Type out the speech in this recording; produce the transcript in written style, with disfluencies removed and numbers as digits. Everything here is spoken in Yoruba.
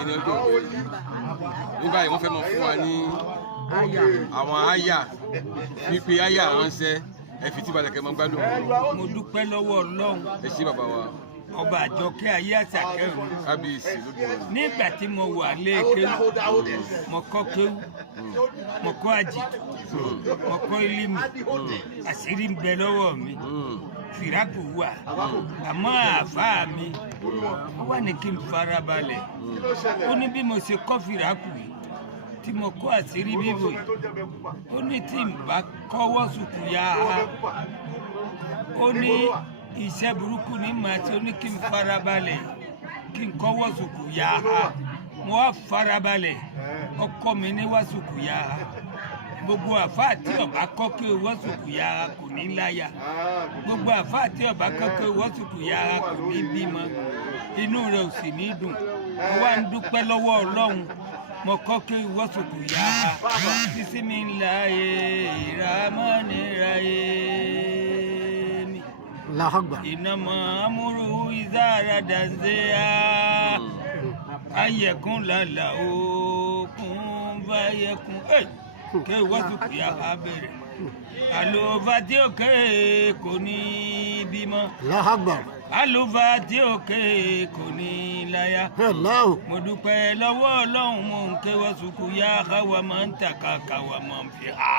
yín ní ọjọ́ òní ní báyìí wọ́n fẹ́ mọ fún wa ní àwọn àyà pípé àyà ránṣẹ́ ẹ fi tí balẹ̀ kẹ́ mọ́ gbádùn. mo dúpẹ́ lọ́wọ́ Ọlọ́run. ẹ ṣé bàbá wa. ọba àjọkẹ́ ayé àtàkẹ́rù. kábíyèsí lódùmarè. nígbà tí mo wà léèkéwù mo kọ́ kéwù mo kọ́ àjìkì mo kọ́ ilímù àṣírí ń bẹ lọ́wọ́ mi fìràkù wà àmọ́ àáfàá mi ó wà ní kí n farabalẹ̀ ó ní bí mo ṣe kọ́ fìràkù yìí tí mo kọ́ àṣírí bíbò yìí ó ní tí n bá kọ́wọ́ sùkú yá a ó ní iṣẹ́ burúkú ní màá tí ó ní kí n farabalẹ̀ kí n kọ́wọ́ sùkú yá a mo wá farabalẹ̀ ọkọ mi ní wá sùkú yá a gbogbo àfáà tí ọba kọ́ kí owó sùkú yá a kò ní láya gbogbo àfáà tí ọba kọ́ kí owó sùkú yá a kò ní bímọ inú rẹ̀ ò sì ní dùn mo wá ń dúpẹ́ lọ́wọ́ Ọlọ́run mo kọ́ kí owó sùkú yá a sísí mi ń la ìrámọ́ni ra mi ìnàmọ́ amúrú ìzára dànzéyà ayẹ̀kún lálà òkun báyẹ̀kún ké wọ́sùkú yá a bẹ̀rẹ̀ àlùfà tí ó ké kò ní bímọ àlùfà tí ó ké kò ní láya mo dúpẹ́ lọ́wọ́ Ọlọ́run mo ń ké wọ́sùkú yá a wà máa ń tàkà ká wà máa ń fi hà.